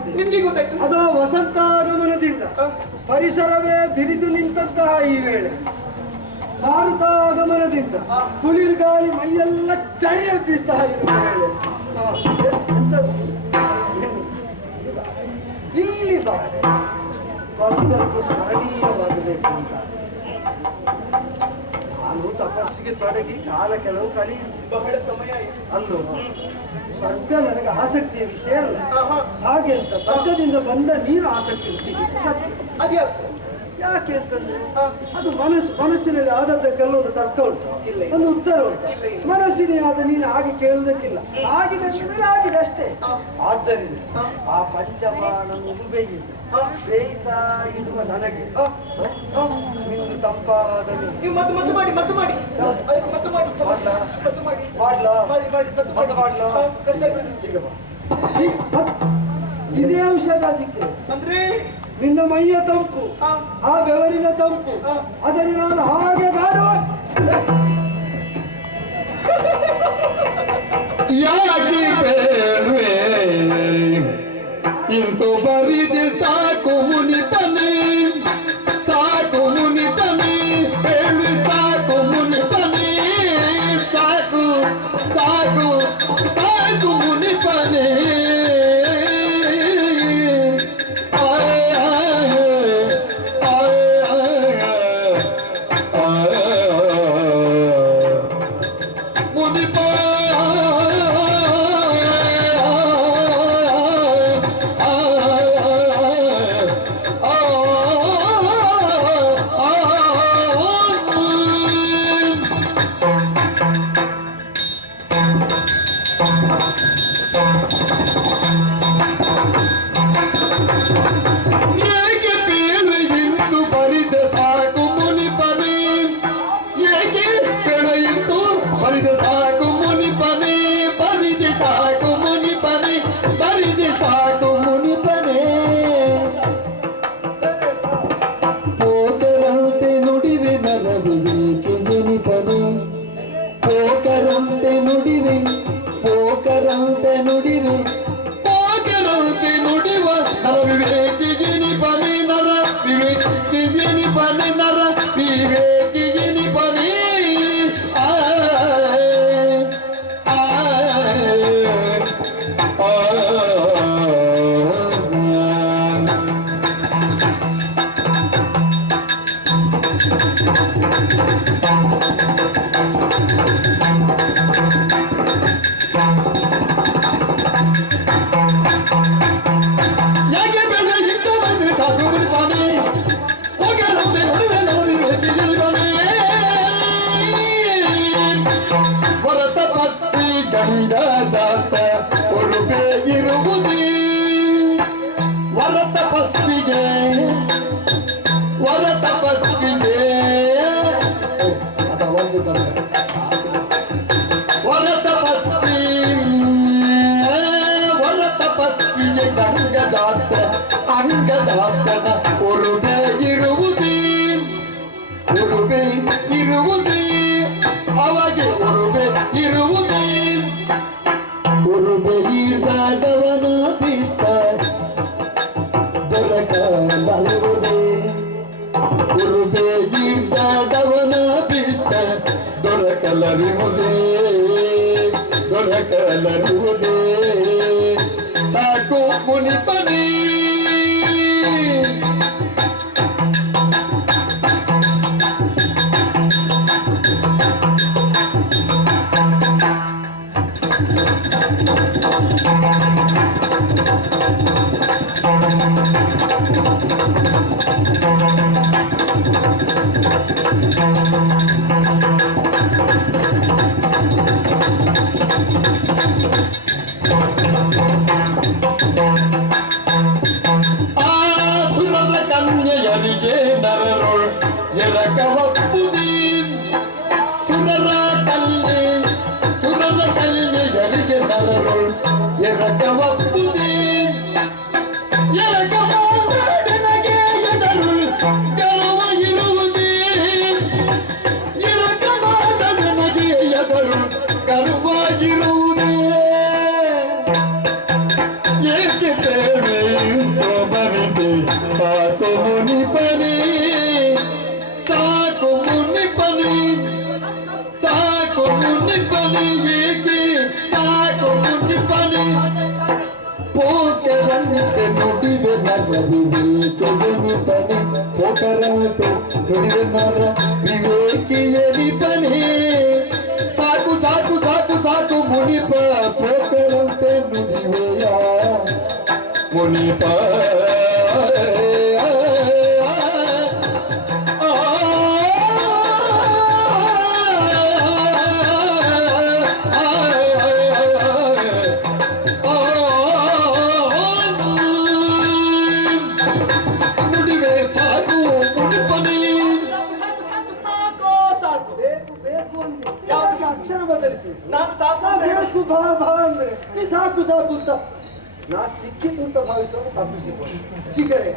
ಮಾಡಿದ್ದೆ. ನಿಮ್ಗೆ ಗೊತ್ತಾಯ್ತು? ಅದು ವಸಂತಾಗಮನದಿಂದ ಪರಿಸರವೇ ಬಿರಿದು ನಿಂತಹ ಈ ವೇಳೆ ಮಾರುತಾಗಮನದಿಂದ ಕುಳಿರ್ ಗಾಳಿ ಮೈಯೆಲ್ಲ ಚಳಿ ಎಬ್ಬಿಸ್ತಾ ಇರುವ ವೇಳೆ ಎಂಥದ್ದು? ಇಲ್ಲಿ ಬಾರೆ ಒಂದೊಂದು ಸ್ಮರಣೀಯವಾಗಬೇಕು ಅಂತ ನಾನು ತಪಸ್ಸಿಗೆ ತೊಡಗಿ ಕಾಲ ಕೆಲವು ಕಳೆಯಿತು. ಬಹಳ ಸಮಯ ಅಲ್ಲೋ ಸ್ವರ್ಗ ನನಗೆ ಆಸಕ್ತಿಯ ವಿಷಯ ಅಲ್ಲ. ಹಾಗೆ ಅಂತ ಸ್ವರ್ಗದಿಂದ ಬಂದ ನೀರು ಆಸಕ್ತಿ ಹುಟ್ಟಿದೆ ಸತ್ಯ. ಅದ್ಯಾಕೆ? ಯಾಕೆ ಅಂತಂದ್ರೆ ಅದು ಮನಸ್ಸಿನಲ್ಲಿ ಆದದ್ದಕ್ಕೆಲ್ಲೊಂದು ತರ್ಕ ಉಂಟು, ಒಂದು ಉತ್ತರ ಉಂಟು. ಮನಸ್ಸಿನ ಆದ ನೀನು ಹಾಗೆ ಕೇಳುವುದಕ್ಕಿಲ್ಲ, ಆಗಿದೆ ಶಿಬಿರ ಆಗಿದೆ ಅಷ್ಟೇ. ಆದ್ದರಿಂದ ಆ ಪಂಚಬಾಣ ಮುಗುಬೆಯಿಂದ ಬೇಯ್ತಾ ಇರುವ ನನಗೆ ನಿಂದು ತಂಪಾದ ನೀವು ಮದ್ದು ಮದ್ದು ಮಾಡಿ ಮದ್ದು ಮಾಡಿ ಮದ್ದು ಮಾಡಿ ಮಾಡ್ಲಾ ಈಗ ಇದೇ ಔಷಧ ಅದಕ್ಕೆ. ಅಂದ್ರೆ ನಿನ್ನ ಮೈಯ ತಂಪು, ಆ ಬೆವರಿನ ತಂಪು, ಅದನ್ನು ನಾನು ಹಾಗೆ ಮಾಡುವ. ಯಾಕೆ ಬೇಡ್ವೆ ಇಂತು ಬರಿದೆ ಸಾಕು ಮುನಿಪನೆ, ಸಾಕು ಮುನಿಪನೆ, ಬೇಡ್ವೆ ಸಾಕು ಮುನಿಪನೆ, ಸಾಕು ಸಾಕು ಸಾಕು ಮುನಿಪನೆ. ಪೋಕರಂತೆ ನುಡಿವೆ ಪೋಕರಂತೆ ನುಡಿವ ನರ ವಿವೇಕಿಗೆ ನಿಪನೆ, ನರ ವಿವೇಕಿಗೆ ನಿಪನೆ, ನರ ವಿವೇಕಿಗೆ ನಿಪನೆ. ಗಂಡದಾತ ಉಡುಪೆಗಿರುವುದೇ ವರ ತಪಸ್ವಿಗೆ, ವರ ತಪಸ್ವಿಗೆ ವರ ತಪಸ್ವಿ, ವರ ತಪಸ್ವಿಗೆ ಗಂಗದಾತ ಅಂಗದಾತನ ಉಡುಪೆ ಇರುವುದೇ, ಉಡುಪೆ ಇರುವುದೇ, ಅವಾಗೆ ಉಡುಪೆ ಇರುವುದೇ. ಉರುಬೆಯಿಡದವನ ಪಿಷ್ಟ ದೊರಕಲರುವುದೇ, ಉರುಬೆಯಿಡದವನ ಪಿಷ್ಟ ದೊರಕಲರುವುದೇ, ದೊರಕಲರುವುದೇ. ಸಾಕು ಮುನಿಪನೇ ಸಾಕು ಮುನಿಪನೇ ಸಾಕು ಮುನಿಪನೇ ಸಾಕು ಮುನಿಪನೇ ಏಕೆ ಸಾಕು ಮುನಿಪನೇ ಪೋಕರಂತೆ ನುಡಿವೆ ನರ ವಿವೇಕನಿಪನೆ ಪೋಕರಂತೆ ನುಡಿವೆ ನರ ವಿವೇಕಿಯನಿಪನೆ ಸಾಕು ಸಾಕು ಸಾಕು ಸಾಕು ಮುನಿಪ ಪೋಕರಂತೆ ನುಡಿವೆಯ ಮುನಿಪ ಬೇಕು ಬೇಕು ಅಂದೆ ಯಾಕೆ ಅಕ್ಷರ ಬದಲಿಸಿ ನಾನು ಸಾಕು ಅಂತ ಹೇಳಿ- ಬೇಕು ಬಾ ಬಾ ಅಂದ್ರೆ ನೀ ಸಾಕು ಸಾಕು ಅಂತ ನಾ ಸಿಕ್ಕಿತು ಅಂತ ಭಾವಿಸೋದು ತಪ್ಪಿಸಿಕೊಂಡು ಚಿಗರೆ